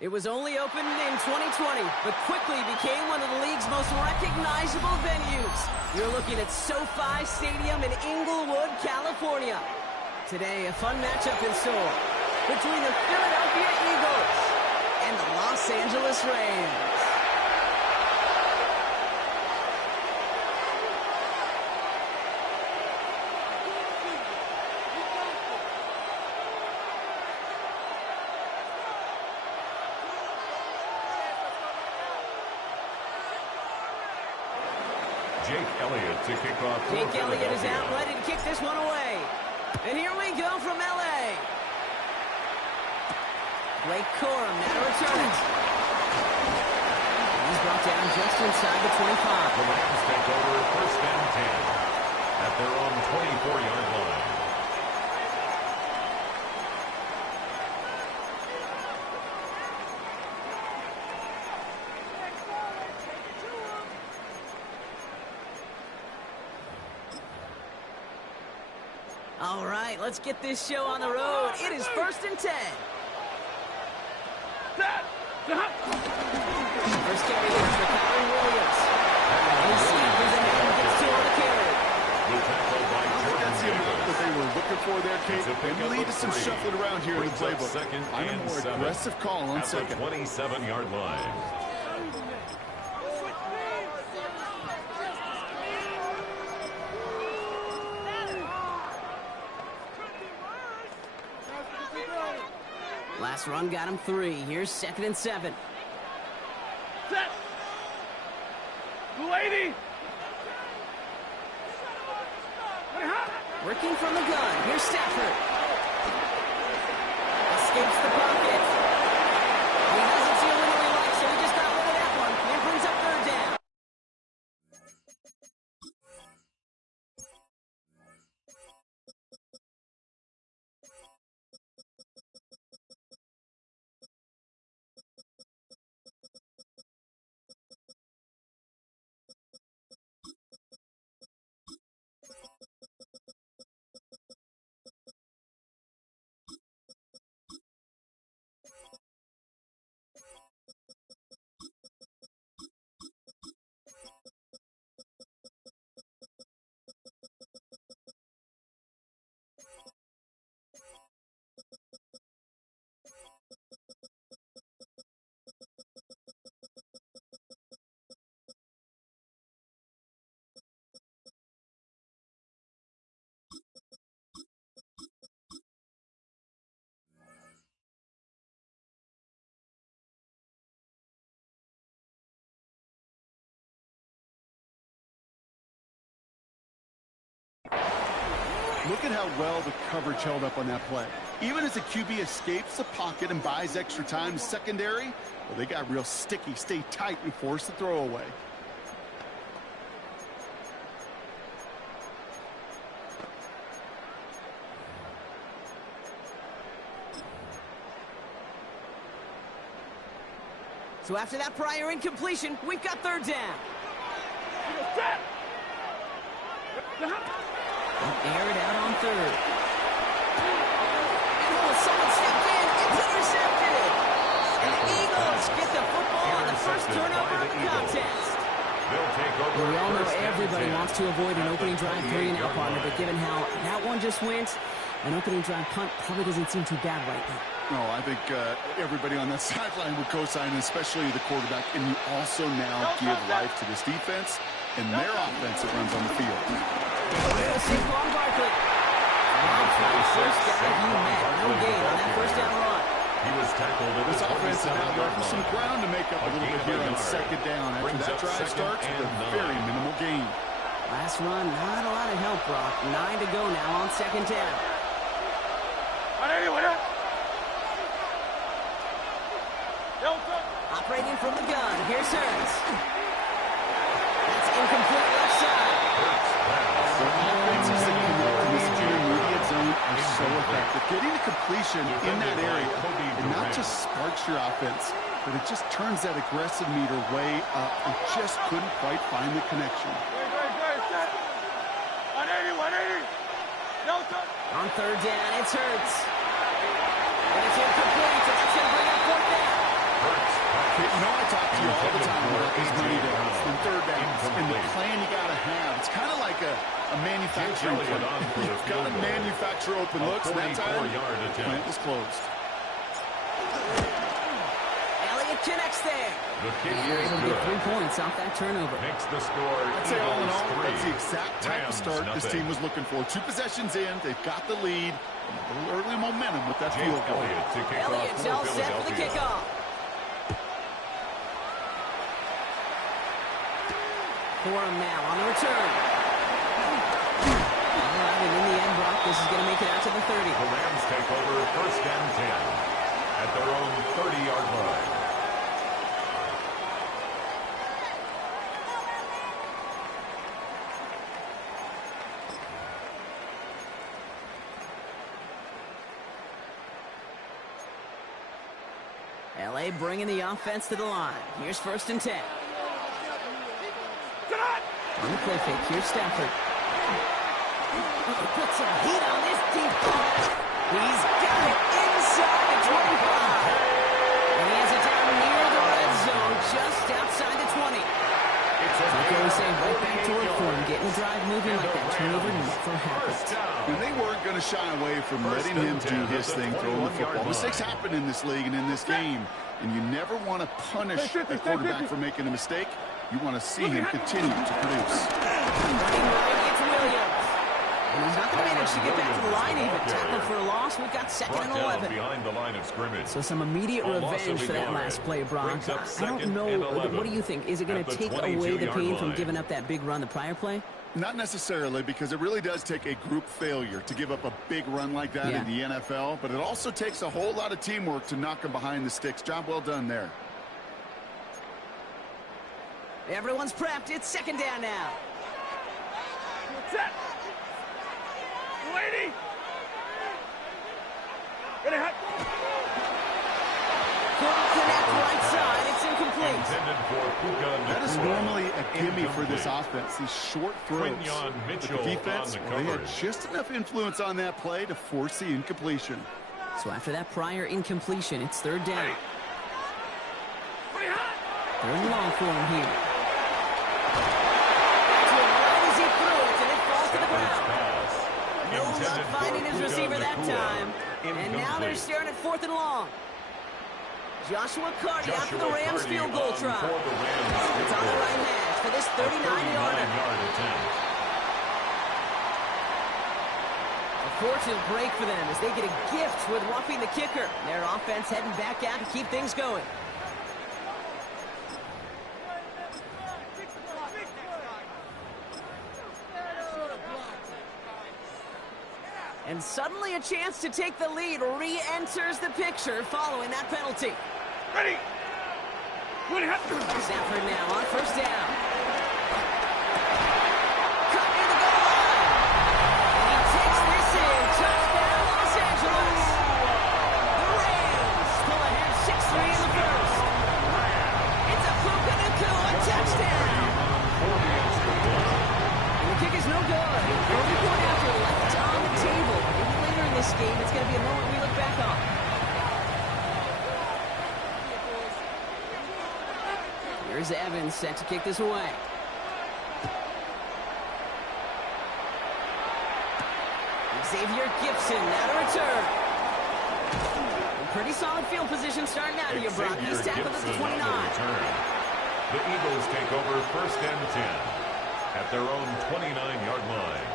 It was only opened in 2020, but quickly became one of the league's most recognizable venues. You're looking at SoFi Stadium in Inglewood, California. Today, a fun matchup in store between the Philadelphia Eagles and the Los Angeles Rams. Jake Elliott to kick off. Jake Elliott is out, ready to kick this one away. And here we go from L.A. Blake Corum now to return it. He's brought down just inside the 25. The Rams take over first and 10 at their own 24-yard line. All right, let's get this show on the road. It is first and 10. First carry here for Kyron Williams. And Shif is in there and gets 2 on the carry. That's the amount that they were looking for there, Kate. And lead to some shuffling around here in the playbook. I'm a more aggressive call on second. 27-yard line. Last run got him 3. Here's second and 7. Set. Lady. Working from the gun. Here's Stafford. Escapes the pocket. He doesn't see a winner he likes, so he just got rid of that one. And brings up third down. Look at how well the coverage held up on that play. Even as the QB escapes the pocket and buys extra time to secondary, well, they got real sticky, stay tight, and force the throw away. So after that prior incompletion, we've got third down. Air it out on third. Oh, someone stepped in. It's intercepted. And the Eagles get the football on the first turnover of the contest. We all know everybody wants to avoid an opening drive 3-and-out partner, but given how that one just went, an opening drive punt probably doesn't seem too bad right now. No, I think everybody on that sideline would co-sign, especially the quarterback. And you also now give life to this defense and their offense that runs on the field. Saquon Barkley. First down, he met. No gain on that first down run. He was tackled at this offense is now going for some ground to make up a little bit here on second down after that drive starts with a very minimal gain. Last run, not a lot of help, Brock. 9 to go now on second down. Operating from the gun, here's Hurts. That's incomplete left side. The offenses that connect to this intermediate zone are so effective. Getting a completion in that area, it not just sparks your offense, but it just turns that aggressive meter way up and just couldn't quite find the connection. On third down, it's Hurts. And it's incomplete, so that's going to bring up fourth down. You know, I talk to you all the time about these money downs and third downs and the plan you got to have. It's kind of like a manufacturing plant. You've got to manufacture open looks. That time, the plant was closed. Elliott connects there. The kick They're is able to good. get 3 points off that turnover. Makes the score. I'd say all in all, Eagles 3. that's the exact type of Rams start this nothing. team was looking for. 2 possessions in, they've got the lead. A little early momentum with that Jake field goal. Elliott to kick Elliott's off all for set for the Philadelphia. kickoff. Forum now on the return. All right, and in the end, Brock, this is going to make it out to the 30. The Rams take over first and 10 at their own 30-yard line. LA bringing the offense to the line. Here's first and 10. On the play fake, here's Stafford. Put some heat on this deep ball. He's got it inside the 25. And he has it down near the red zone, just outside the 20. Like I was saying, right back to work for him. Getting the drive moving like that turnover never happens. And they weren't going to shy away from letting him do his thing, throwing the football. Mistakes happen in this league and in this game, and you never want to punish a quarterback for making a mistake. You want to see him continue to produce. Running right, it's Williams. And he's not going to manage to get back to the line even. Tackle for a loss. We've got second and 11. Behind the line of scrimmage. So some immediate revenge for that last play, Brock. I don't know. What do you think? Is it going to take away the pain from giving up that big run the prior play? Not necessarily, because it really does take a group failure to give up a big run like that in the NFL. But it also takes a whole lot of teamwork to knock him behind the sticks. Job well done there. Everyone's prepped. It's second down now. Set. Lady. Couldn't connect right side. It's incomplete. That is normally a gimme for this offense, these short throws. But the defense, they had just enough influence on that play to force the incompletion. So after that prior incompletion, it's third down. Third and long for him here. That's what right as he threw it, and it falls to the ground. No luck finding his receiver that time. And now they're staring at fourth and long. Joshua Carty after the Rams field goal try. It's on the right hash for this 39-yarder. A fortunate break for them as they get a gift with roughing the kicker. Their offense heading back out to keep things going. And suddenly a chance to take the lead re-enters the picture following that penalty. Ready. Stafford now on first down. Cut near the goal line. And he takes this in. Touchdown, Los Angeles. The Rams pull ahead 6-3 in the first. It's a Puka Nacua touchdown. And the kick is no good. Early point after left on the table. Maybe later in this game, it's going to be a moment we look back on. Here's Evans set to kick this away. Xavier Gibson now to return. Pretty solid field position starting out here, Brock. He's tackled at the 29. The Eagles take over first and 10 at their own 29-yard line.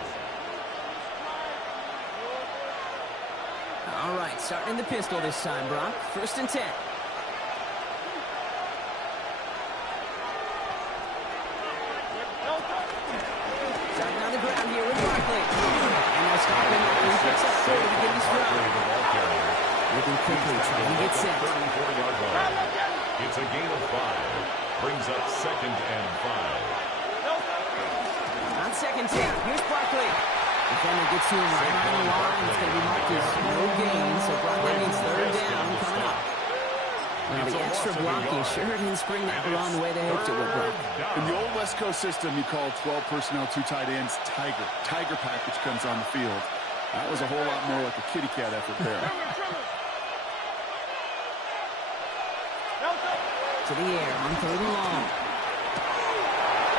All right, starting in the pistol this time, Brock. First and 10. Starting on the ground here with Barkley. And they'll stop him after he picks up 4 to begin his drive. Looking quickly, trying to get set. 34-yard line. It's a gain of 5. Brings up second and 5. On second down, here's Barkley. Defender gets to him right on the line. It's going to be marked as no gain, so Barkley means third down coming up. Well, the extra blocking sure didn't spring that run the way they hoped it would, Brock. In the old West Coast system, you call 12 personnel, 2 tight ends, Tiger. Tiger package comes on the field. That was a whole lot more like a kitty cat effort there. To the air on 3rd and long.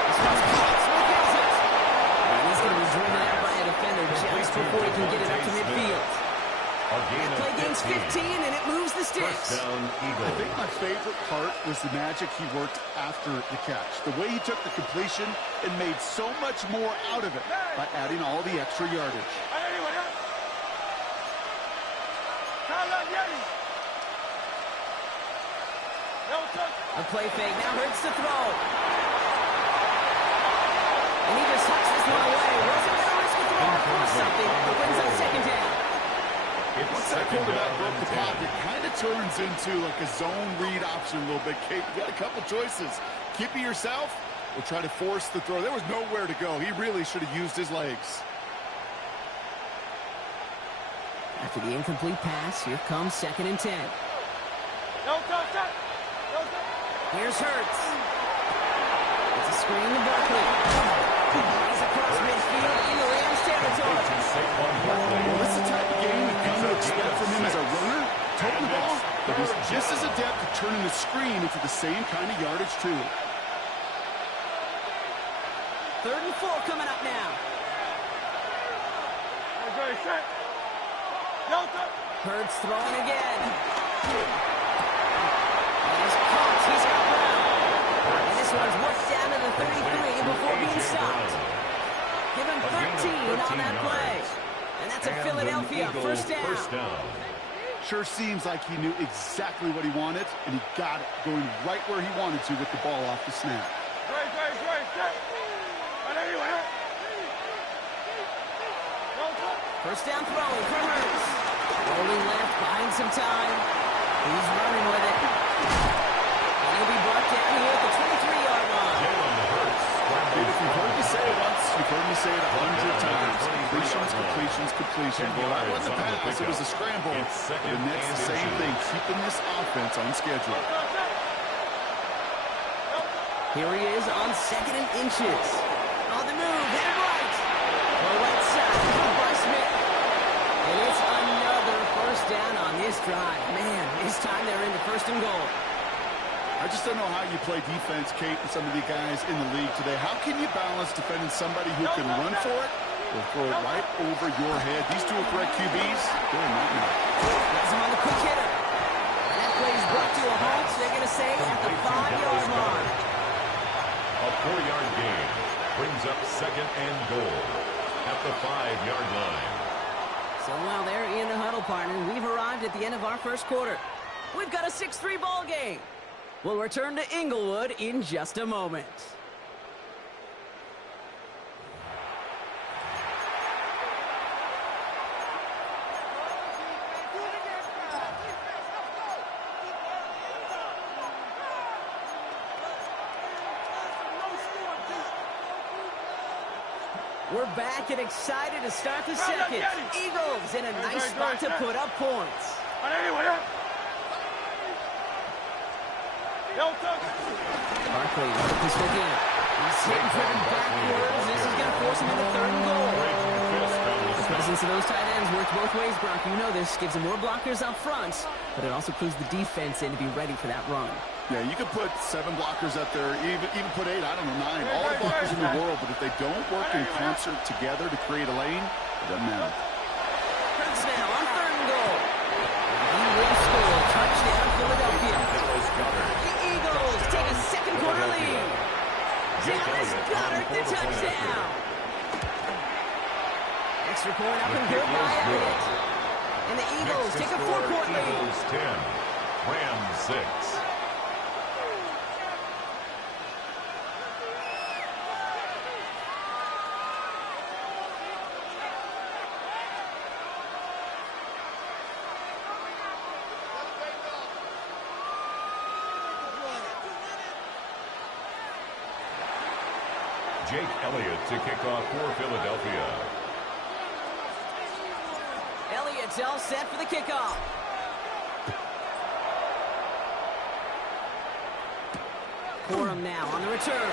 This one's caught. Smith has it. And he's going to be driven out by a defender just before he can get it up to midfield. Play gains 15, and it moves the sticks. I think my favorite part was the magic he worked after the catch. The way he took the completion and made so much more out of it by adding all the extra yardage. A play fake now hurts to throw. And he just hucks this one away. Wasn't going to risk a throw or force something, but brings up 2nd down. Once that quarterback broke the pocket, kind of turns into like a zone read option a little bit. Kate, you got a couple choices. Keep it yourself or try to force the throw. There was nowhere to go. He really should have used his legs. After the incomplete pass, here comes 2nd and 10. Here's Hurts. It's a screen to Barkley. He's across midfield into Rams territory. Well, this is the type of game you've come to expect from him as a runner, toting the ball, but he's just as adept at turning the screen into the same kind of yardage, too. 3rd and 4 coming up now. Hurts throwing again. He's caught. He's got Brown. And this one's worked down to the 33 before being stopped. Give him 13 on that play. And that's a Philadelphia first down. Sure seems like he knew exactly what he wanted, and he got it, going right where he wanted to with the ball off the snap. First down throwing for Hurts. Rolling left, buying some time. He's running with it. And he'll be brought down here at the 23-yard line. Dude, if you've heard me say it once, you've heard me say it 100 times. Completion. Well, that wasn't a pass, it was a scramble. And that's the same thing, keeping this offense on schedule. Here he is on 2nd and inches. On the move, headed right. The right side, by Smith. And it's another first down on this drive. Man, this time they're into 1st and goal. I just don't know how you play defense, Kate, with some of the guys in the league today. How can you balance defending somebody who can run for it or throw it right over your head? These two are correct QBs. They're a nightmare. Has him on the quick hitter. And that play's brought to a halt, they're going to say, at the 5-yard line. A 4-yard gain brings up 2nd and goal at the 5-yard line. So while they're in the huddle, partner, we've arrived at the end of our first quarter. We've got a 6-3 ball game. We'll return to Inglewood in just a moment. We're back and excited to start the second. Eagles in a nice spot to put up points. Barkley with the pistol game. He's hitting driven backwards. This is going to force him into 3rd and goal. The presence of those tight ends works both ways, Brock. You know this. Gives him more blockers up front, but it also clues the defense in to be ready for that run. Yeah, you can put 7 blockers up there, even put 8, I don't know, 9, all the blockers in the world, but if they don't work in concert together to create a lane, it doesn't matter. Hurts now on 3rd and goal. He will score. Touchdown, Philadelphia. The Eagles take a second quarter lead. Dallas Goedert the touchdown. Extra point up and good by Elliott. And the Eagles take a 4-point lead. Eagles 10, Rams 6. Jake Elliott to kick off for Philadelphia. Elliott's all set for the kickoff. Corum now on the return.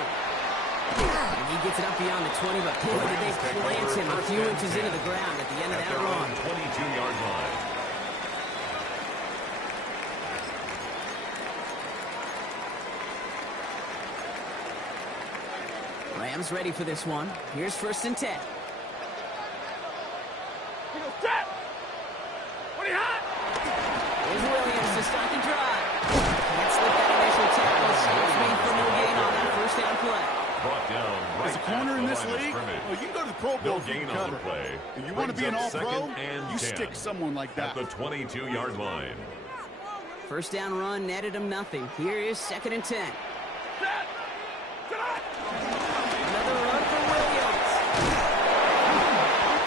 And he gets it up beyond the 20, but boy, did they plant him a few inches into the ground at the end of that run. 22-yard line. Rams ready for this one. Here's 1st and 10. He goes, set! What are you hot? Here's Williams to start the drive. Can't slip that initial tackle. Skips made for no gain on that 1st down play. Brought down right As a corner in this league, well, you can go to the Pro Bowl if you gain can on the cover. play. If you want to be an all-pro, you 10 stick someone like that. at the 22-yard line. 1st down run netted him nothing. Here is 2nd and 10. Set! Another run for Williams.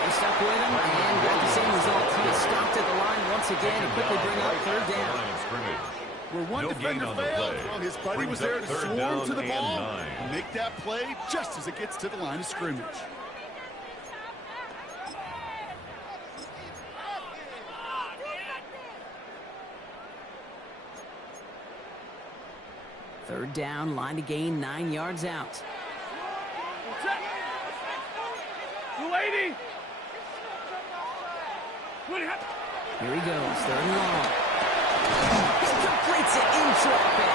They stuck with him and got the same result. He is stopped at the line once again and quickly bring up 3rd down. Line of scrimmage. Where one No defender gain on the failed, play. well, his buddy Brings was there up to 3rd swarm down to the and ball 9. and make that play just as it gets to the line of scrimmage. Third down, line to gain 9 yards out. Set! 280! What are you hot? Here he goes, 3rd and long. He completes it in traffic.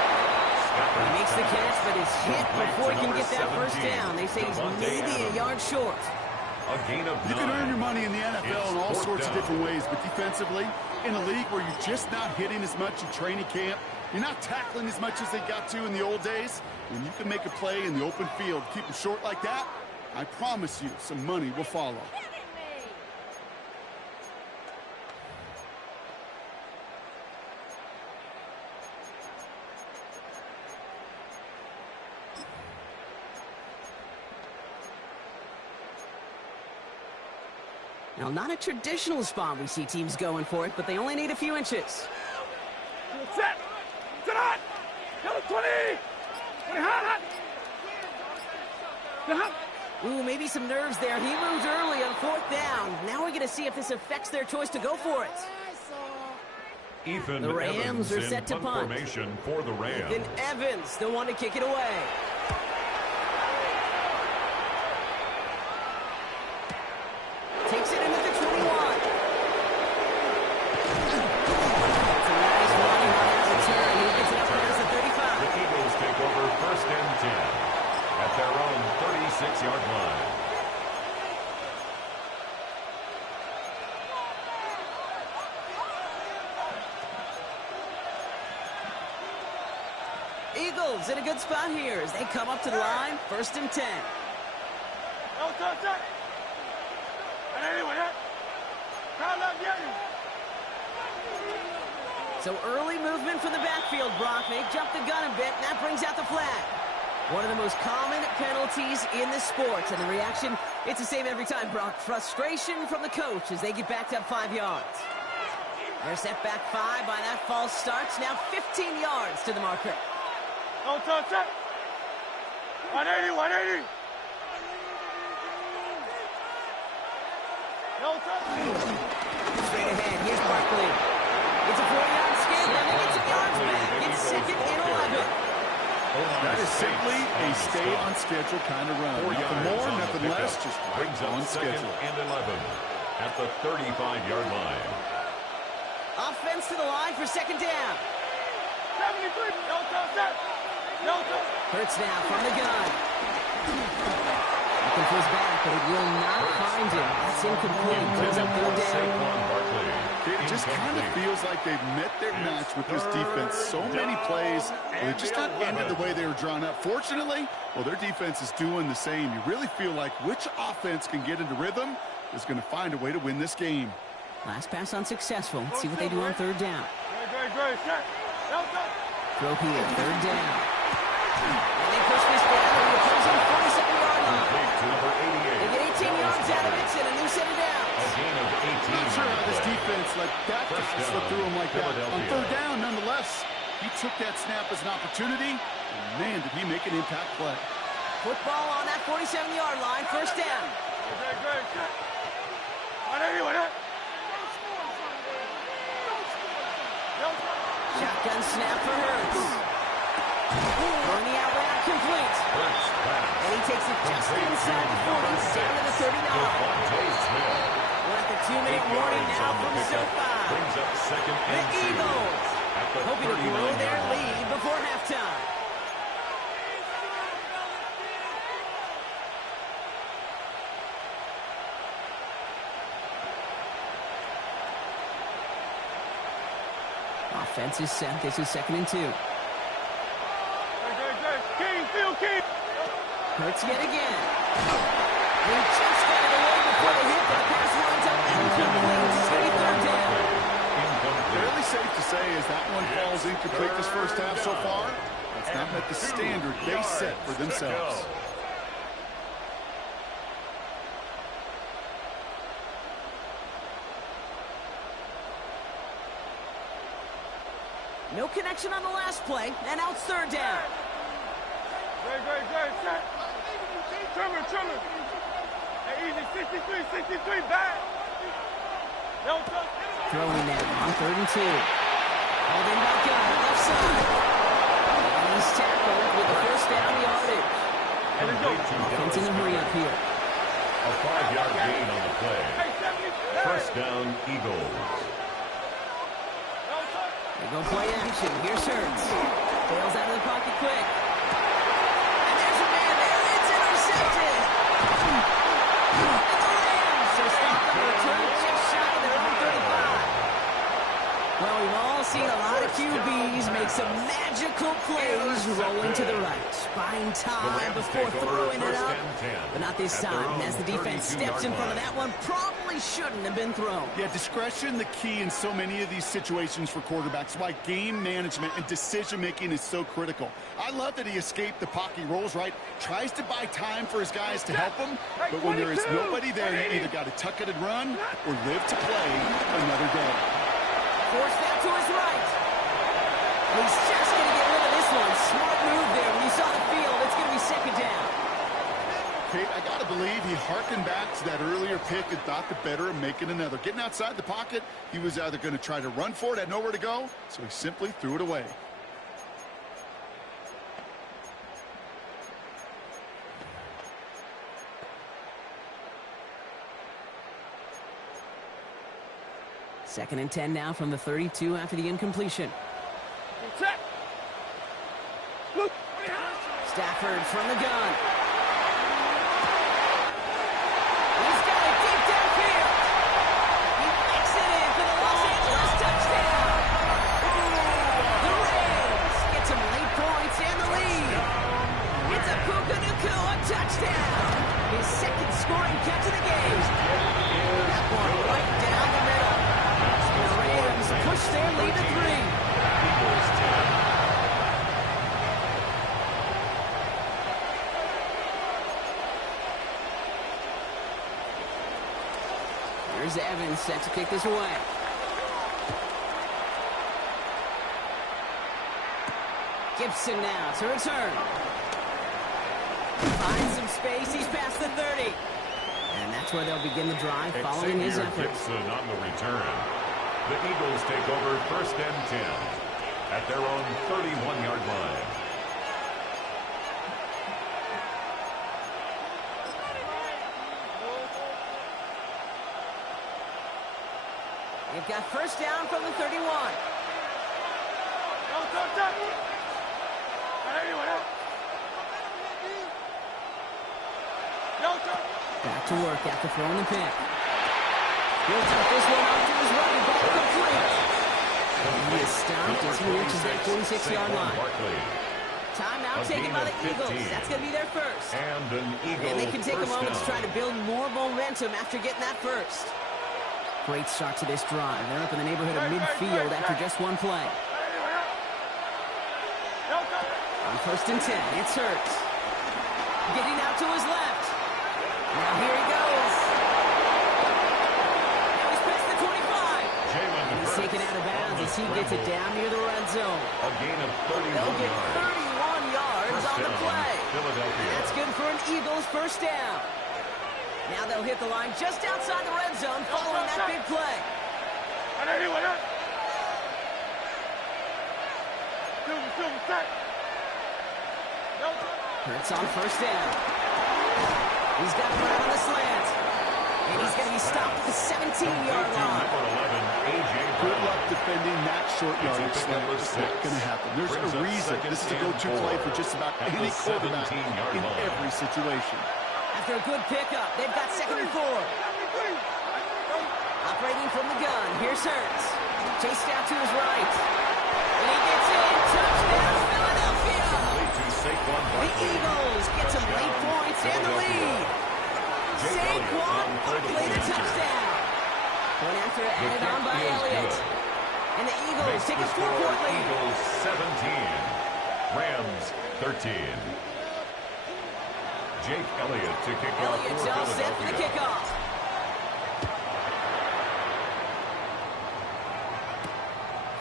He makes the catch, but is hit before he can get that 1st down. They say he's maybe a yard short. A gain of 9. You can earn your money in the NFL It's in all 4th sorts of down. different ways, but defensively, in a league where you're just not hitting as much in training camp, you're not tackling as much as they got to in the old days, when you can make a play in the open field, keep them short like that, I promise you some money will follow. Now, not a traditional spot we see teams going for it, but they only need a few inches. Set! Set hot! Yellow 20! 20 hot! Hot! Ooh, maybe some nerves there. He moved early on 4th down. Now we're going to see if this affects their choice to go for it. Ethan The Rams Evans are in set to punt. formation for the Rams. Then Evans, the one to kick it away. Takes it in at the 21. That's a nice run on that return. He gets it up past the 35. The Eagles take over 1st and 10 at their own 36-yard line. Eagles in a good spot here as they come up to the line. 1st and 10. Yellow set! And anyway, So early movement from the backfield, Brock. They jumped the gun a bit, and that brings out the flag. One of the most common penalties in the sport, and the reaction, it's the same every time, Brock. Frustration from the coach as they get backed up 5 yards. They're set back 5 by that false start. Now 15 yards to the marker. set! 180! Yellow set! Straight ahead, here's Barkley. It's a 4-yard skip, and they get some yards back. It's 2nd and 11. That is simply a stay-on-schedule kind of run. 4 Nothing yards more, on the nothing pickup. less, just right Brings up on 2nd schedule. and 11 at the 35-yard line. Offense to the line for 2nd down. 73! Yellow set! Hurts now from the gun. Looking for his back, but it will not find him. That's incomplete. Brings up 3rd down. Saquon Barkley. It just kind of feels like they've met their match with this defense. So many plays, they just not ended the way they were drawn up. Fortunately, well, their defense is doing the same. You really feel like which offense can get into rhythm is going to find a way to win this game. Last pass unsuccessful. Let's see what they do on 3rd down. Great, set! Yellow set! Throw here, 3rd down. And they push this down to the opposing 47-yard line. Complete to number 88. They get 18 yards out of it and a new set of A downs. gain of 18. Not sure how this on the play. defense let that First just down, slip through him like that. On Philadelphia. 3rd down, nonetheless, he took that snap as an opportunity, and man, did he make an impact play. Football on that 47-yard line, 1st down. Great, set! 180! Shotgun snap for Hurts. Throwing the out route complete. Hurts pass. And he takes it just inside the 40, down to the 39. Devontae Smith. We're at the 2-minute 8 warning yards now on the from pickup. SoFi. Brings up 2nd The and 2 Eagles at the hoping to grow 39-yard their line. lead before halftime. Defense is set. This is 2nd and 2. King, Phil King. Hurts yet again. He just got it away before the hit, but the pass runs up incomplete. It's going to be 3rd down. Fairly safe to say as that one falls incomplete this first half so far. That's not met the standard they set for themselves. No connection on the last play, and now it's 3rd down. Great. Set. Trimmer. Hey, easy. 63, back. No touch. Throwing now on 3rd and 2. Hauled in by Gunn, left side. And he's tackled with the 1st down yardage. Offense in a hurry-up here. A 5-yard gain on the play. 1st down, Eagles. They go play action. Here's Hurts. Bails out of the pocket quick. And there's a man there. It's intercepted. And the Rams are stopped on the return just shy of their own 35. Well, we've all seen a lot of QBs make some magical plays rolling to the right. Buying time before throwing it up. But not this time. As the defense steps in front of that one, probably shouldn't have been thrown. Yeah, discretion the key in so many of these situations for quarterbacks. Why game management and decision-making is so critical. I love that he escaped the pocket, rolls right, tries to buy time for his guys to help him, but when there is nobody there, you either got to tuck it and run or live to play another day. Forced out to his right. He's just going to get rid of this one. Smart move there. When you saw the field, it's going to be 2nd down. Kate, I got to believe he harkened back to that earlier pick and thought the better of making another. Getting outside the pocket, he was either going to try to run for it, had nowhere to go, so he simply threw it away. Second and 10 now from the 32 after the incompletion. Stafford from the gun. He's got it deep downfield. He makes it in for the Los Angeles touchdown. The Rams get some late points and the lead. It's a Puka Nacua touchdown. His 2nd scoring catch of the game. That one right down the middle. The Rams push their lead to 3. Here's Evans set to kick this away. Gibson now to return. Finds some space. He's past the 30. And that's where they'll begin the drive following his effort. Gibson on the return. The Eagles take over 1st and 10 at their own 31-yard line. They've got 1st down from the 31. Back to work after throwing the pick. He'll tuck this one off to his right, ball complete. And he is stopped as he reaches that 46-yard line. Timeout taken by the Eagles. That's going to be their first. And they can take a moment to try to build more momentum after getting that first. Great start to this drive. They're up in the neighborhood of midfield after just one play. On 1st and 10, it's Hurts. Getting out to his left. Now here he goes. Now he's past the 25. He's taken out of bounds as he gets it down near the red zone. A gain of 31 They'll get 31 yards on the play. Philadelphia. That's good for an Eagles 1st down. Now they'll hit the line just outside the red zone following that big play. Hurts on 1st down. He's got it right on the slant. And he's going to be stopped at the 17-yard line. Good luck defending that short yardage slant. It's not going to happen. There's a reason this is a go-to play for just about any quarterback in every situation. After a good pickup, they've got 2nd and 4. Operating from the gun, here's Hurts. Chased out to his right. And he gets in. Touchdown, Philadelphia. The Eagles get some late points and the lead. Saquon Barkley the touchdown. Point after added on by Elliott. And the Eagles take a 4-point lead. Eagles 17, Rams 13. Jake Elliott to kick off for Elliott's all set for the Philadelphia. kickoff.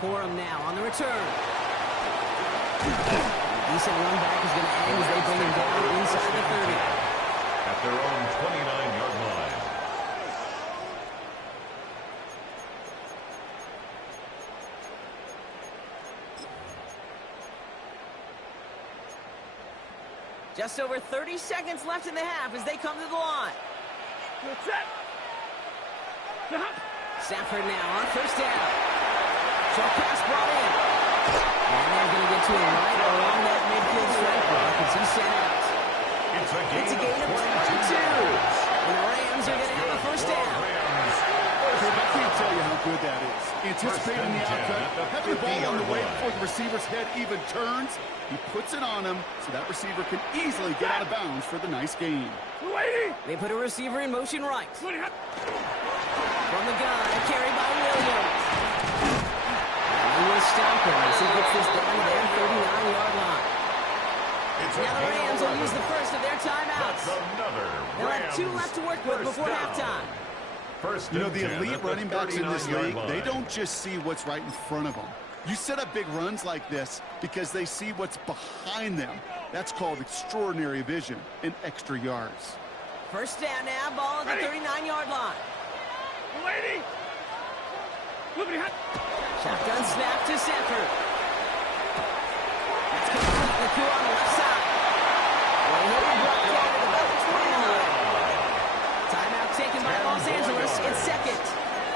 Corum now on the return. Decent run back is going to end as they bring him down inside the 30. At their own 29-yard line. Just over 30 seconds left in the half as they come to the line. Stafford now on first down. Short pass brought in. And they're going to get to him right along that midfield strike block as he's sent out. It's a It's a gain gain of of 22. 22 yards. And the Rams are going to have a first down. I can't tell you how good that is. Anticipating the outcome, having the ball on the way before the receiver's head even turns, he puts it on him so that receiver can easily get out of bounds for the nice gain. They put a receiver in motion right. From the gun, a carry by Williams. And he will stop him as he gets this down to their 39-yard line. Now the Rams will use the first of their timeouts. They'll have 2 left to work with before halftime. You know, the elite running backs in this league, they don't just see what's right in front of them. You set up big runs like this because they see what's behind them. That's called extraordinary vision and extra yards. First down now, ball at the 39-yard line. Shotgun snap to Stafford. That's complete. Naku on the left side. Well, he'll be brought down at about the 29. Timeout taken by Los Angeles in second.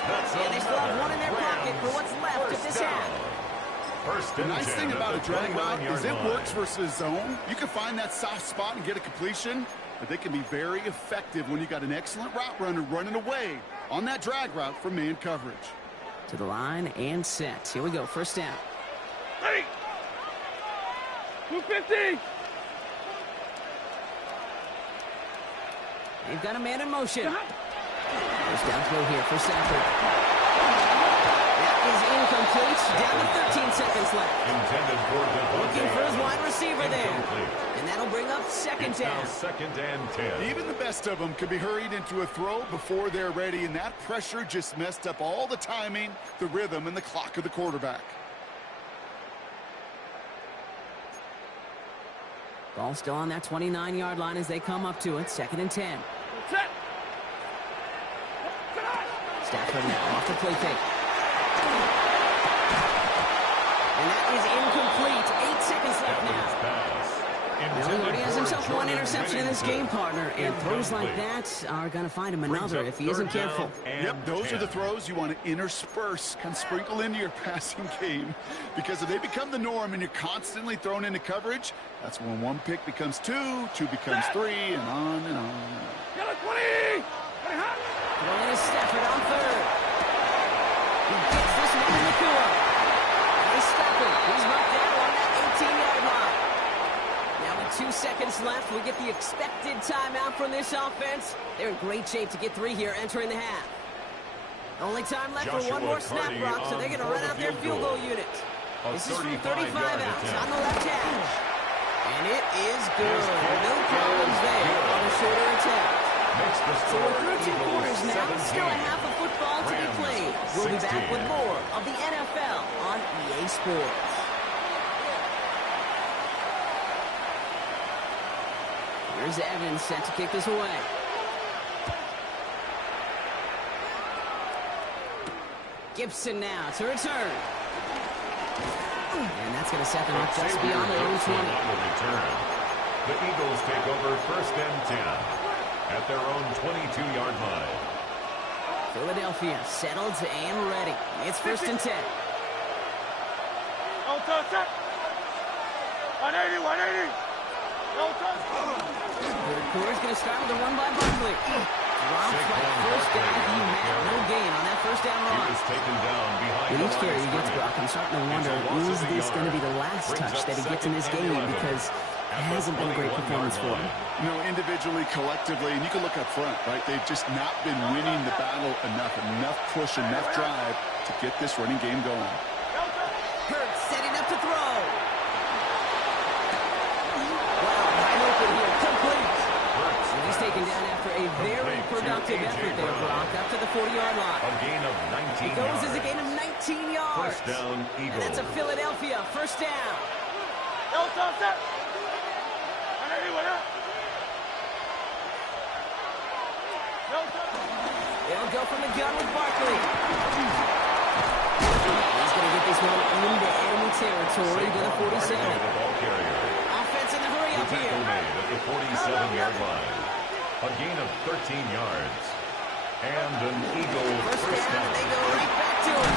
And they still have 1 in their pocket for what's left of this half. The nice thing about a drag route is it works versus zone. You can find that soft spot and get a completion, but they can be very effective when you got an excellent route runner running away on that drag route from man coverage. To the line and set. Here we go. First down. 250. They've got a man in motion. First down throw here for Stafford. That is incomplete. Down to 13 seconds left. Intended for Looking for his wide receiver there. And that'll bring up second down. Second and 10. Even the best of them can be hurried into a throw before they're ready, and that pressure just messed up all the timing, the rhythm, and the clock of the quarterback. Ball still on that 29-yard line as they come up to it. Second and 10. Stafford now off the play fake. And that is incomplete. 8 seconds left now. Now he already has himself 1 interception in this game, partner. And throws like that are going to find him another if he isn't careful. Yep, those are the throws you want to intersperse, kind of sprinkle into your passing game. Because if they become the norm and you're constantly thrown into coverage, that's when 1 pick becomes 2, 2 becomes 3, and on and on. Throwing to Stafford on third. He gets this one in the cool. And they stop him. He's right there on that 18-yard line. Now with 2 seconds left, we get the expected timeout from this offense. They're in great shape to get 3 here entering the half. Only time left for 1 more snap block, so they're going to run out their field goal unit. This is from 35 out on the left hash. And it is good. No problems there on a shorter attempt. So we're through 2 quarters now. Still a half of football to be played. We'll be back with more of the NFL on EA Sports. Here's Evans set to kick this away. Gibson now to return. And that's going to set them up just beyond their own 20. The Eagles take over first and 10 at their own 22-yard line. Philadelphia settled and ready. It's first and 10. 180. Third quarter's going to start with a run by Barkley. Drops right first down. No gain on that first down run. He was taken down behind With the each line carry of he gets, scrimmage. Brock, I'm starting to wonder, is this going to be the last touch that he gets in this game? Because it hasn't been a great performance for him. You know, individually, collectively, and you can look up front, right? They've just not been winning the battle enough push, enough drive to get this running game going. Hurts setting up to throw. Wow, wide open here, complete. He's taken down after a very productive effort there, Brock, up to the 40-yard line. A gain of 19 It goes yards. as a gain of 19 yards. First down, And Eagles. that's a Philadelphia first down. They'll go from the gun with Barkley. He's going to get this one into enemy territory to the 47. The ball carrier. Offense in the hurry up Tackle here. made at the 47-yard line. A gain of 13 yards. And an Eagle First down, down. and they go right back to him.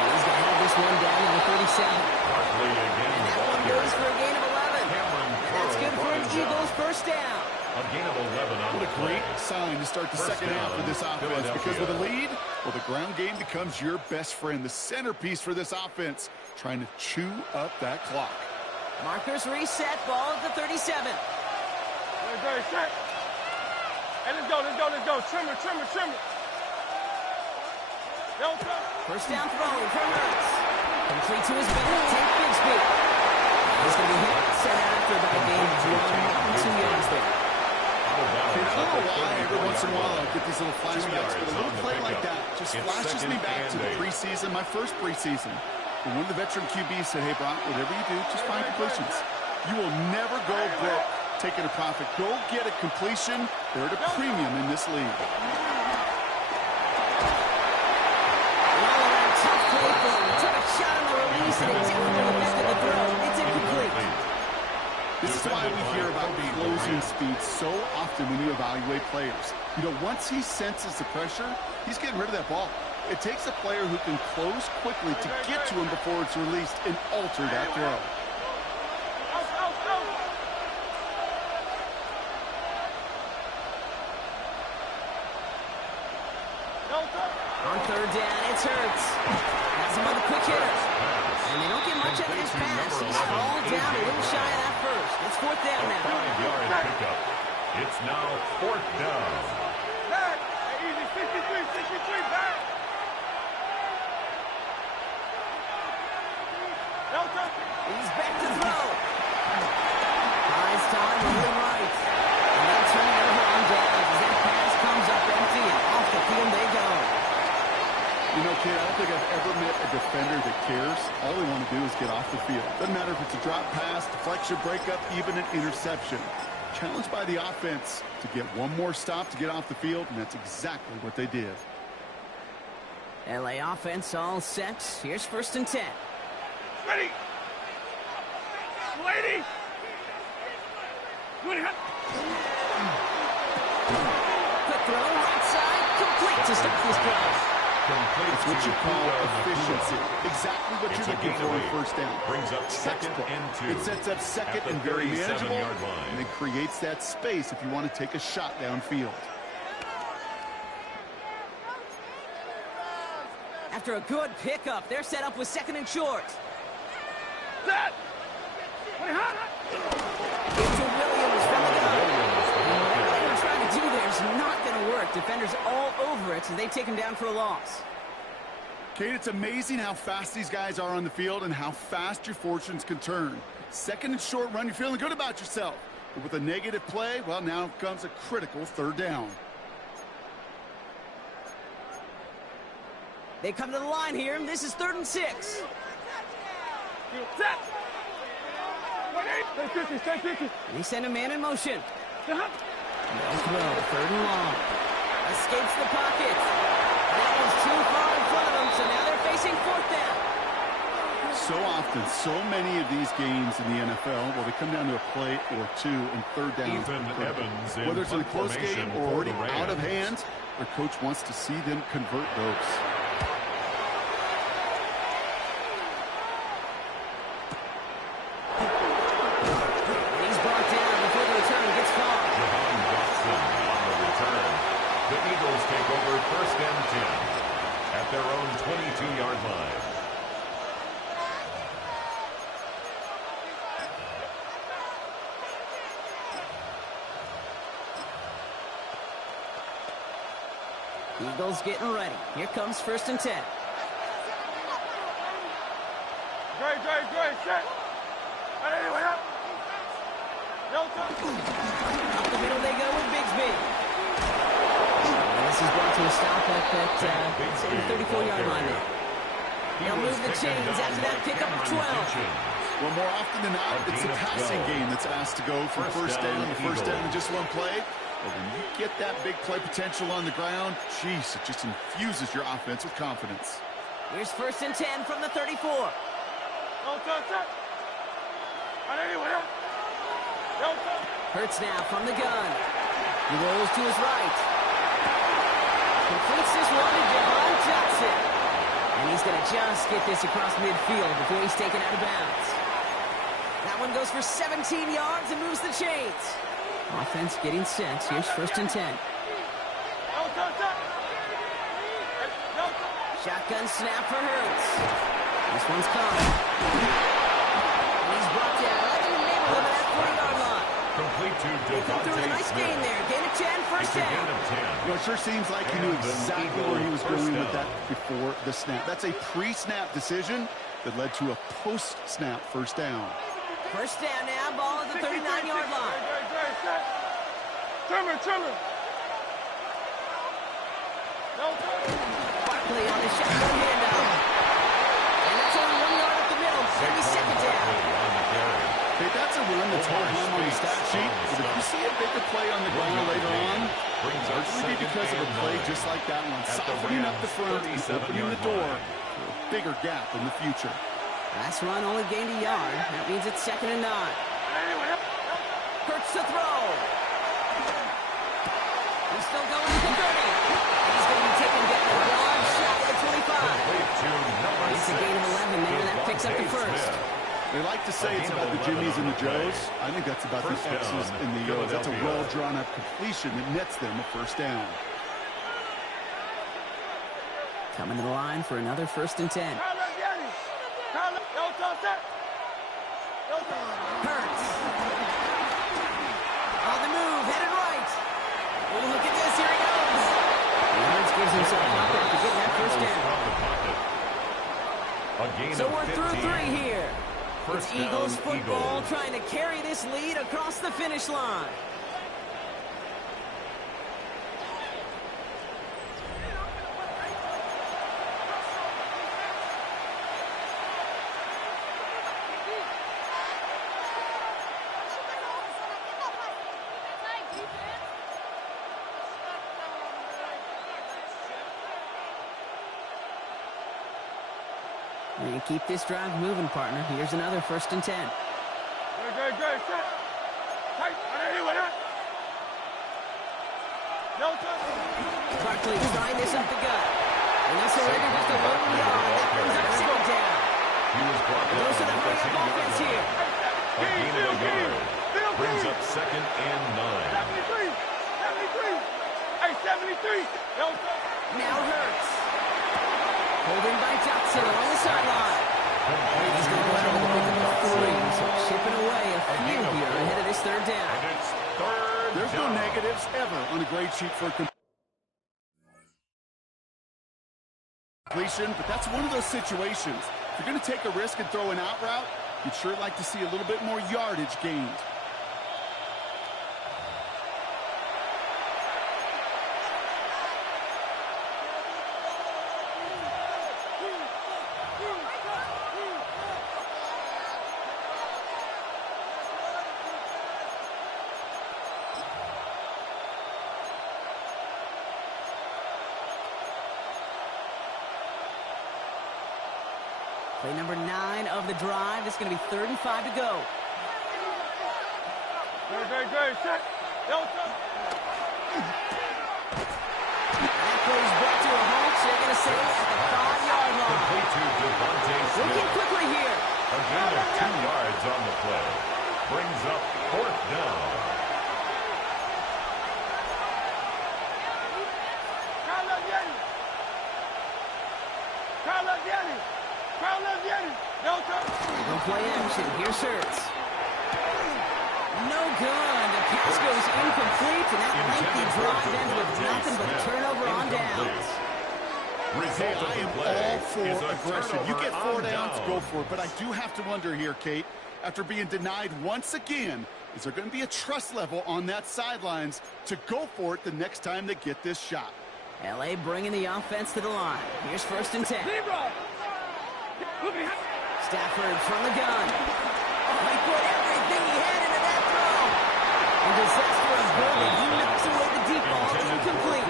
He's going to have this one down to the 37. Barkley again, And the that ball one goes for carrier. a gain of 11. Cameron And that's good for an Curl brought Eagles him first down. down. A gain of 11 on What the a play. great sign to start the First second half down, of this offense, because with a Philadelphia. lead, well, the ground game becomes your best friend, the centerpiece for this offense, trying to chew up that clock. Markers reset, ball at the 37. Hey, let's go. Trimmer. First down throwing from Hurts. Complete to his back. Take Bigsby. He's going to be hit. Set after about a gain of 2 yards there. Okay, I don't know why every once in a while I get these little flashbacks, but a little on the play like pickup. that just It's flashes me second back to and the 8. preseason, my first preseason. When one of the veteran QBs said, hey, Brock, whatever you do, just find completions. You will never go broke taking a profit. Go get a completion. They're at a premium in this league. Well, tough play for him. Took a shot on the release, and it definitely affected the throw. It's incomplete. This is why we hear about closing speed so often when you evaluate players. You know, once he senses the pressure, he's getting rid of that ball. It takes a player who can close quickly to get to him before it's released and alter that throw. On third down, it's Hurts. Has him on the quick hitter. And they don't get much out of his pass. He's fallen down a little shy of that first. It's fourth down now. 5-yard pickup. It's now fourth down. Back. Easy. 63, back. He's back to throw. Finds time, rolling right. And they'll turn it over on downs as that pass comes up empty, and off the field they go. You know, kid, I don't think I've ever met a defender that cares. All they want to do is get off the field. Doesn't matter if it's a drop pass, deflection, breakup, even an interception. Challenged by the offense to get one more stop to get off the field, and that's exactly what they did. LA offense all set. Here's first and 10. Ready. Lady. Quick throw, right side, complete to start this drive. It's what you call efficiency. Exactly what It's you're a looking gain for of in 8. first down. Brings up second Textbook. and 2. It sets up second At the and very manageable, 37-yard line. and it creates that space if you want to take a shot downfield. After a good pickup, they're set up with second and short. Set. Gives to Williams from the gun. Whatever they're trying to do there is not going to work. Defenders all over it, so they take him down for a loss. Kate, it's amazing how fast these guys are on the field and how fast your fortunes can turn. Second and short run, you're feeling good about yourself. But with a negative play, well, now comes a critical third down. They come to the line here, and this is 3rd and 6. Set. 50. They send a man in motion. Uh-huh. No throw, 3rd and long. Escapes the pocket. That was too far in front of them, so now they're facing 4th down. So often, so many of these games in the NFL, well, they come down to a play or two and third down. Ethan Evans in Whether it's in a close formation game or for already the Rams. out of hand, their coach wants to see them convert those. He's brought down before the return gets caught. Jahan Dotson on the return. Eagles getting ready. Here comes 1st and 10. Great, set. And anyway, up. No touch. Up the middle they go with Bigsby. And this is brought to a stop at the 34-yard line now. They'll move the chains after that pickup of 12. Well, more often than not, it's the passing game that's asked to go from first down in just one play. But when you get that big play potential on the ground, geez, it just infuses your offense with confidence. Here's 1st and 10 from the 34. No touch. And anyway, up. No touch. Hurts now from the gun. He rolls to his right. Completes this one to Devon Johnson. And he's going to just get this across midfield before he's taken out of bounds. That one goes for 17 yards and moves the chains. Offense getting set. Here's 1st and 10. No touch. No touch. Shotgun snap for Hurts. This one's coming. And he's brought down right in the neighborhood of that 40-yard line. Complete to They come through with a nice gain there. Gain of 10, first down. You know, it sure seems like he knew exactly where he was going with that before the snap. That's a pre-snap decision that led to a post-snap first down. First down now, ball at the 39-yard line. Great, set. Trimmer. No touch. Barkley on the shotgun handoff. And that's only 1 yard up the middle. Maybe second down. Okay, that's a run that's hard home on the stat sheet. But if you see a bigger play on the ground later on, largely because of a play just like that one, softening up the front and opening the door for a bigger gap in the future. Last run only gained a yard. That means it's 2nd and 9. Hurts to throw. He's still going to the 30. He's going to be taken down a yard shy of the 25. It's a gain of 11 there. That picks up the first. They like to say it's about the Jimmies and the Joes. I think that's about the X's and the O's. That's a well-drawn-up completion that nets them a first down. Coming to the line for another 1st and 10. Hurts. On the move, headed right. Oh, look at this, here he goes. And Hurts gives himself up after getting that first down. So we're through 3 here. It's Eagles football trying to carry this lead across the finish line. And keep this drive moving, partner. Here's another 1st and 10. Great, set. Tight, and anyway, up. No touch. Barkley trying this up the gut. And that's already just a 1 yard. That brings up 2nd down. Goes to the hurry-up offense here. A gain of a yard. Brings up 2nd and 9. 73. Hey, 73. No touch. Now Hurts. Holding by Johnson along the sideline. He's going to go out with a pick of 3. So chipping away a few here ahead of this 3rd down. And it's 3rd There's down. no negatives ever on a grade sheet for completion, but that's one of those situations. If you're going to take a risk and throw an out route, you'd sure like to see a little bit more yardage gained. Play number 9 of the drive. It's going to be 3rd and 5 to go. Great, set. No touch. That play's brought to a halt. So they're going to say at the 5-yard line. Complete to Devontae Smith. Looking quickly here. A gain of 2 yards on the play. Brings up 4th down. No touch. No play action. Here's Hurts. No good. The pass goes incomplete, and that lengthy drive ends with nothing but a turnover on down. Hey, I am all for aggression. You get 4 downs, go for it. But I do have to wonder here, Kate, after being denied once again, is there going to be a trust level on that sidelines to go for it the next time they get this shot? LA bringing the offense to the line. Here's 1st and 10. Stafford from the gun. Oh, he put everything he had into that throw. And disaster averted. He knocks away the deep ball, incomplete.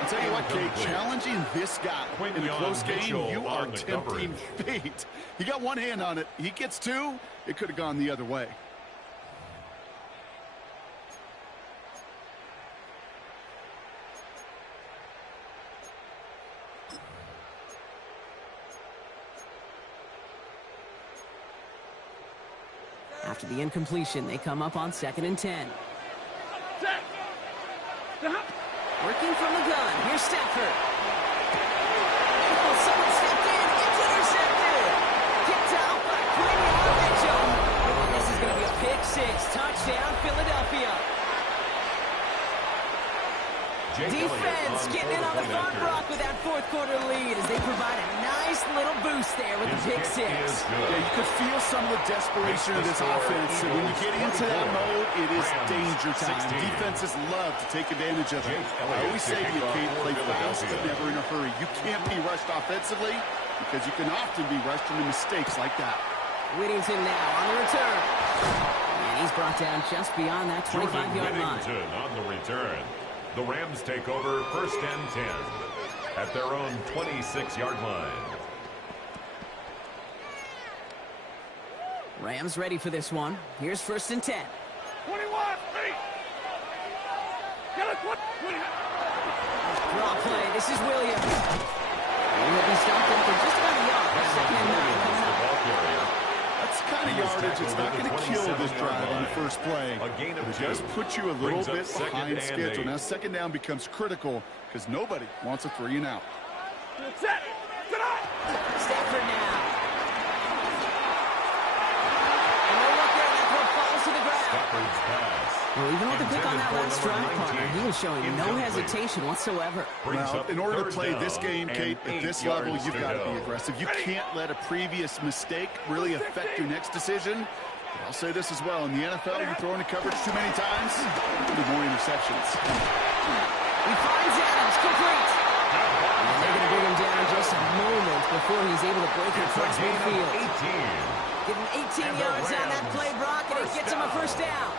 I'll tell you what, Kate, challenging this guy in a close game, you are tempting fate. He got one hand on it. He gets 2. It could have gone the other way. After the incompletion, they come up on 2nd and 10. Working from the gun. Here's Stafford. Oh, someone stepped in. It's intercepted. Kicked out by Mitchell. And this is going to be a pick 6. Touchdown, Philadelphia. Defense getting in on the front block with that 4th quarter lead as they provide a nice little boost there with the pick 6. Yeah, you could feel some of the desperation of this offense. And when you get into that mode, it is danger time. Defenses love to take advantage of it. I always say to you, Kate, play fast but never in a hurry. You can't be rushed offensively because you can often be rushed into mistakes like that. Whittington now on the return. And he's brought down just beyond that 25-yard line. On the return. The Rams take over 1st and 10 at their own 26-yard line. Rams ready for this one. Here's 1st and 10. 21, ready. Draw play. This is Williams. He will be stopped in for just about a yard. 2nd and 9 coming up. That's the kind of yardage it's not going to kill this drive on the first play. But it does put you a little bit behind schedule. Now 2nd down becomes critical because nobody wants a 3 and out. Stafford now. And no look there. That throw falls to the ground. Stafford's pass. Well, even with the pick on that last drive, partner, he was showing no hesitation whatsoever. Well, in order to play this game, Kate, at this level, you've got to be aggressive. You can't let a previous mistake really affect your next decision. But I'll say this as well. In the NFL, you throw into coverage too many times, there'll be more interceptions. He finds Adams, complete. And they're going to bring him down just a moment before he's able to break it across midfield. Give him 18 yards on that play, Brock, and it gets him a 1st down.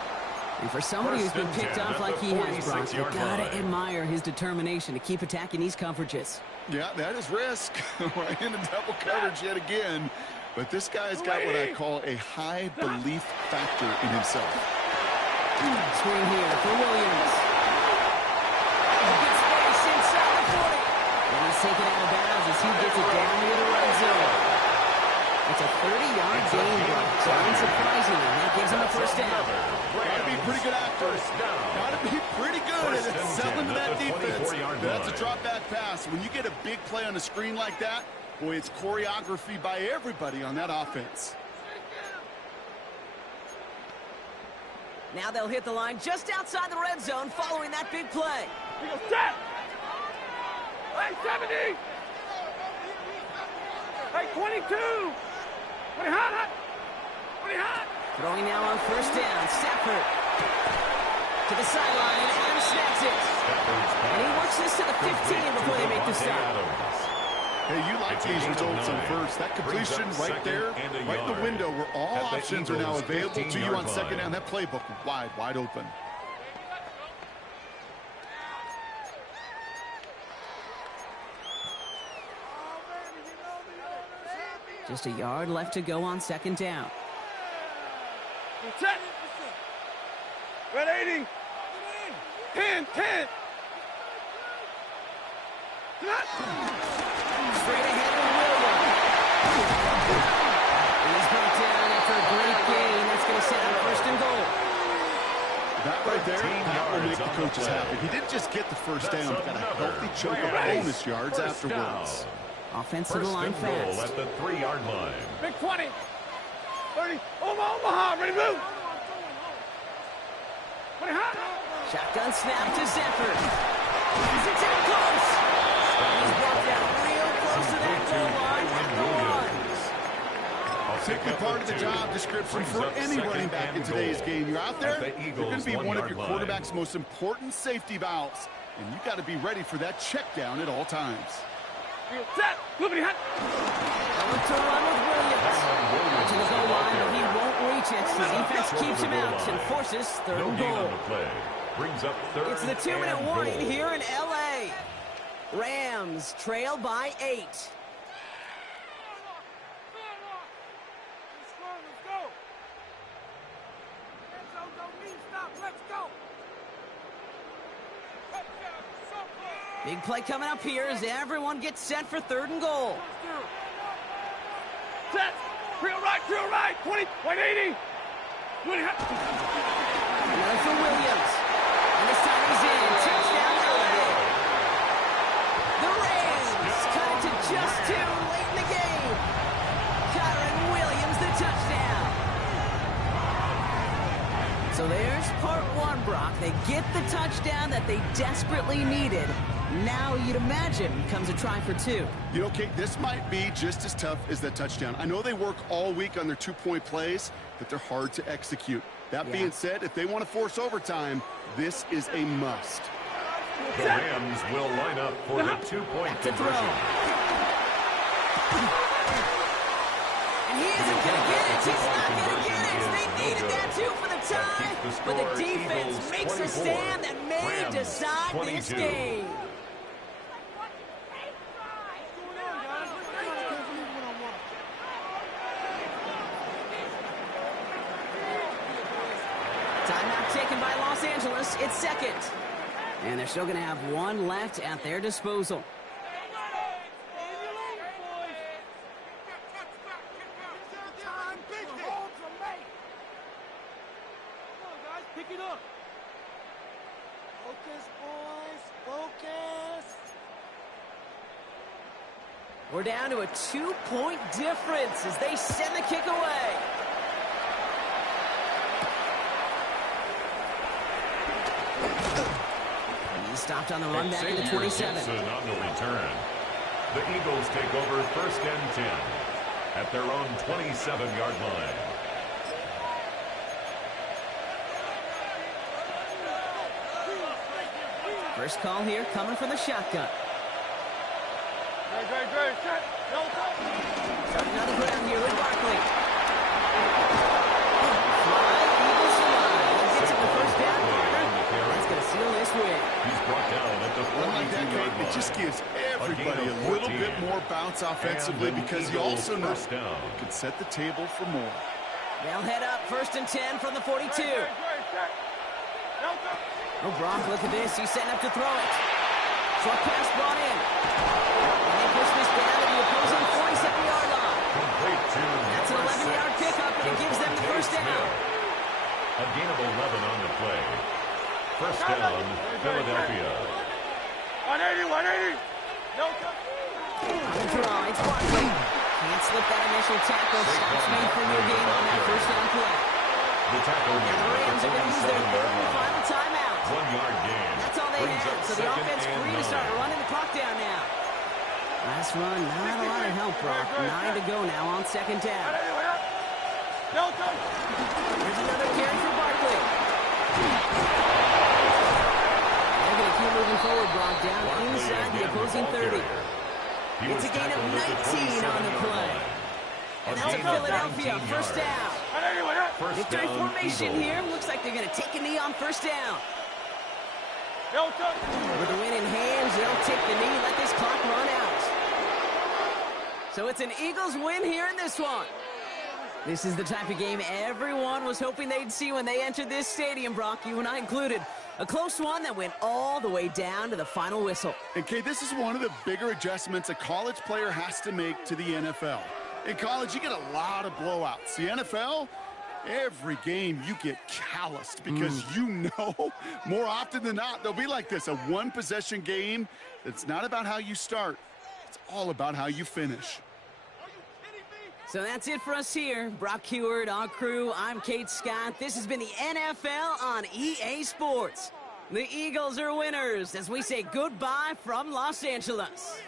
And for somebody who's been picked off like he has, Brock, you've got to admire his determination to keep attacking these coverages. Yeah, that is risk. We're in a double coverage yet again. But this guy's got what I call a high belief factor in himself. Swing here for Williams. Good space inside the 40. And he's taken out of bounds as he gets it down near the red zone. It's a 30-yard gain, Brock. So unsurprisingly, that gives him a 1st down. Got to be pretty good after. Got to be pretty good at selling to that defense. That's a drop back pass. When you get a big play on the screen like that, boy, it's choreography by everybody on that offense. Now they'll hit the line just outside the red zone following that big play. He goes, set. Hey, 70. Hey, 22. What hot? Throwing now on 1st down. Stafford to the sideline, and Adams snaps it. And he works this to the 15 before they make the stop. Hey, you like these results on 1st. That completion right there, right in the window where all options are now available to you on 2nd down. That playbook wide open. Just a yard left to go on 2nd down. Set. Red 80. 10. Straight ahead to Williams. And he's brought down after a great gain. That's going to set up 1st and goal. That right there, that will make the coaches happy. He didn't just get the 1st down, but got a healthy chunk of bonus yards afterwards. Offense to the line fast. At the 3-yard line. Big 20. 30. Omaha, ready to move. 20 hot. Shotgun snap to Zephyr. It's in close. He's brought down real close to that goal line at the ones. Simply part of the job description for any running back in today's game. You're out there, you're going to be one of your quarterback's most important safety valves. And you got to be ready for that check down at all times. Set. Moving ahead. Going to run with Williams. To the goal line, but he won't reach it. The defense keeps him out and forces third and goal. Brings up third. It's the 2-minute warning here in L.A. Rams trail by 8. Let's go. Don't need stop. Let's go. Big play coming up here as everyone gets set for third and goal. Set. Real right. 20, 180. Another for Williams. And this time he's in. Touchdown, LA. The Rams cut it to just 2 late in the game. Kyron Williams, the touchdown. So there's part 1, Brock. They get the touchdown that they desperately needed. Now you'd imagine comes a try for 2. You know, Kate, this might be just as tough as that touchdown. I know they work all week on their 2-point plays, but they're hard to execute. That being said, if they want to force overtime, this is a must. The Rams will line up for the 2-point conversion. And he isn't going to get it. He's not going to get it. They needed that too for the tie. But the defense makes a stand that may decide this game. Timeout taken by Los Angeles. It's second. And they're still going to have 1 left at their disposal. Pick it up. Focus, boys. Focus. We're down to a 2-point difference as they send the kick away. He's stopped on the run back into 27. On the return. The Eagles take over first and 10 at their own 27-yard line. First call here coming from the shotgun. Great. Set. No go. Starting on the ground here with Barkley. Fly, Eagles fly. Gets him the first down corner. That's going to seal this win. He's brought down at the 42-yard line. It just gives everybody a little bit more bounce offensively because you also know you can set the table for more. They'll head up first and 10 from the 42. Oh, Brock, look at this. He's setting up to throw it. Short pass brought in. And they push this down to the opposing 47-yard line. That's an 11-yard pickup, and it gives them the first down. A gain of 11 on the play. First down, Philadelphia. 180. No go. On the draw, it's Barkley. Can't slip that initial tackle. Stops made for no gain on that first down play. The tackle And the Rams are going to use their third and final timeout. 1-yard gain. That's all they have, so the offense free to start running the clock down now. Last run, not a lot of help, Brock. 9 to go now on second down. No go. Here's another carry for Barkley. They're going to keep moving forward, Brock, down inside the opposing 30. It's a gain of 19 on the play. And that's a Philadelphia first down. Victory formation here. Looks like they're going to take a knee on first down. With the win in hand, they'll take the knee, let this clock run out. So it's an Eagles win here in this one. This is the type of game everyone was hoping they'd see when they entered this stadium, Brock, you and I included. A close one that went all the way down to the final whistle. And, Kay, this is one of the bigger adjustments a college player has to make to the NFL. In college, you get a lot of blowouts. The NFL, every game you get calloused because you know more often than not they'll be like this, a one-possession game. It's not about how you start. It's all about how you finish. So that's it for us here. Brock Heward, our crew, I'm Kate Scott. This has been the NFL on EA Sports. The Eagles are winners as we say goodbye from Los Angeles.